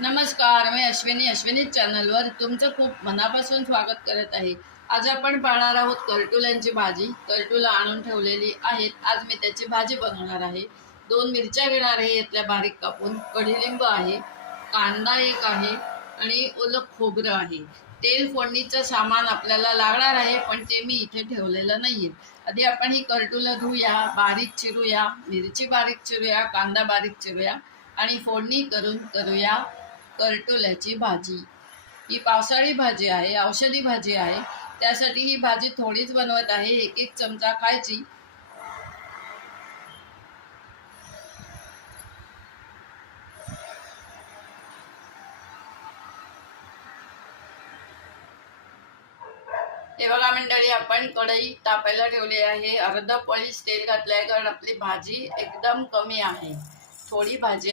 नमस्कार, मी अश्विनी चॅनलवर तुमचं खूप मनापासून स्वागत करत आहे। आज आपण पाहणार आहोत करटुल्यांची भाजी। करटुलं आणून ठेवलेली आहेत। आज मी त्याची भाजी बनवणार आहे। 2 मिरच्या घेणार आहे यातल्या बारीक कापून, कढीलिंब आहे, कांदा एक आहे आणि ओलं खोबरं आहे। तेल फोडणीचं सामान आपल्याला लागणार आहे, पण ते मी इथे ठेवलेलं नाहीये। आधी आपण ही करटुलं धुया, बारीक चिरूया, मिरची बारीक चिरूया, कांदा बारीक चिरूया आणि फोडणी करूया करटुल्याची भाजी। ही पावसाळी भाजी आहे, औषधी भाजी आहे। त्यासाठी ही भाजी थोडीच बनवत आहे, एक एक चमचा खायची। हे बघा मंडळी, आपण कढई तापायला ठेवली आहे। अर्धा पळीस तेल घातलंय, कारण आपली भाजी एकदम कमी आहे, थोडी भाजी